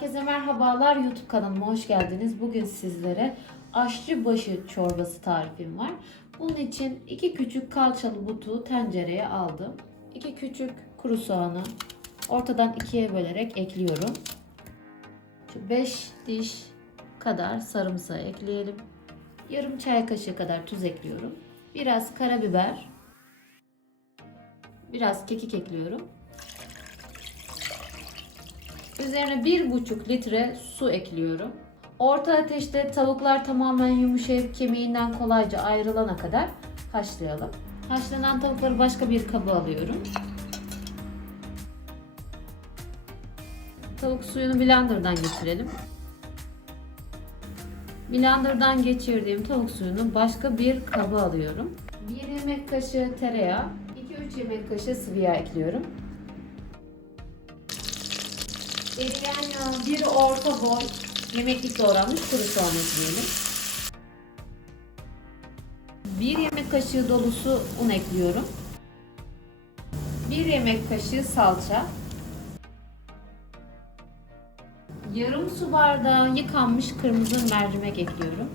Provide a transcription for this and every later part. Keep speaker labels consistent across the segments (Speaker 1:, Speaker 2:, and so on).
Speaker 1: Herkese merhabalar YouTube kanalıma hoş geldiniz. Bugün sizlere aşçıbaşı çorbası tarifim var. Bunun için iki küçük kalçalı butu tencereye aldım. İki küçük kuru soğanı ortadan ikiye bölerek ekliyorum. 5 diş kadar sarımsağı ekleyelim. Yarım çay kaşığı kadar tuz ekliyorum. Biraz karabiber. Biraz kekik ekliyorum. Üzerine bir buçuk litre su ekliyorum. Orta ateşte tavuklar tamamen yumuşayıp kemiğinden kolayca ayrılana kadar haşlayalım. Haşlanan tavukları başka bir kaba alıyorum. Tavuk suyunu blenderdan geçirelim. Blenderdan geçirdiğim tavuk suyunu başka bir kaba alıyorum. 1 yemek kaşığı tereyağı, 2-3 yemek kaşığı sıvı yağ ekliyorum. Yağ, bir orta boy yemeklik doğranmış kuru soğan ekleyelim. 1 yemek kaşığı dolusu un ekliyorum. 1 yemek kaşığı salça. Yarım su bardağı yıkanmış kırmızı mercimek ekliyorum.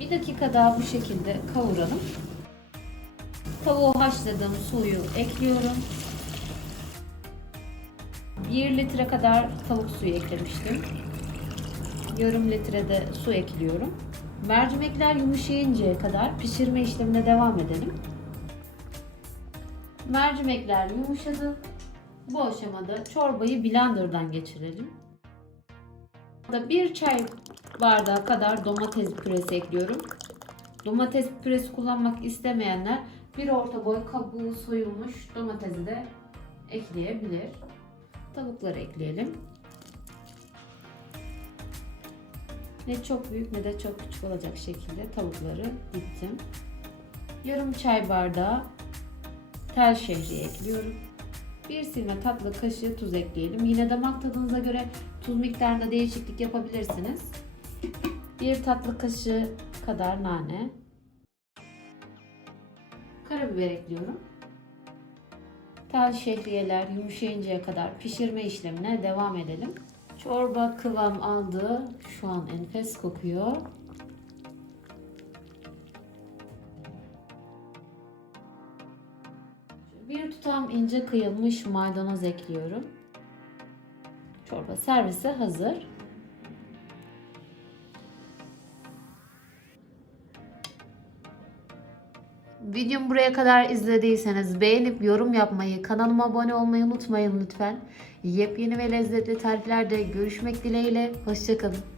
Speaker 1: Bir dakika daha bu şekilde kavuralım. Tavuğu haşladığım suyu ekliyorum. 1 litre kadar tavuk suyu eklemiştim. Yarım litre de su ekliyorum. Mercimekler yumuşayıncaya kadar pişirme işlemine devam edelim. Mercimekler yumuşadı. Bu aşamada çorbayı blenderdan geçirelim. Da bir çay bardağı kadar domates püresi ekliyorum. Domates püresi kullanmak istemeyenler bir orta boy kabuğu soyulmuş domatesi de ekleyebilir. Tavukları ekleyelim. Ne çok büyük ne de çok küçük olacak şekilde tavukları diktim. Yarım çay bardağı tel şehriye ekliyorum. Bir silme tatlı kaşığı tuz ekleyelim. Yine damak tadınıza göre tuz miktarında değişiklik yapabilirsiniz. Bir tatlı kaşığı kadar nane. Karabiber ekliyorum. Tel şehriyeler yumuşayıncaya kadar pişirme işlemine devam edelim. Çorba kıvam aldı. Şu an enfes kokuyor. Bir tutam ince kıyılmış maydanoz ekliyorum. Çorba servise hazır. Videomu buraya kadar izlediyseniz beğenip yorum yapmayı, kanalıma abone olmayı unutmayın lütfen. Yepyeni ve lezzetli tariflerde görüşmek dileğiyle. Hoşçakalın.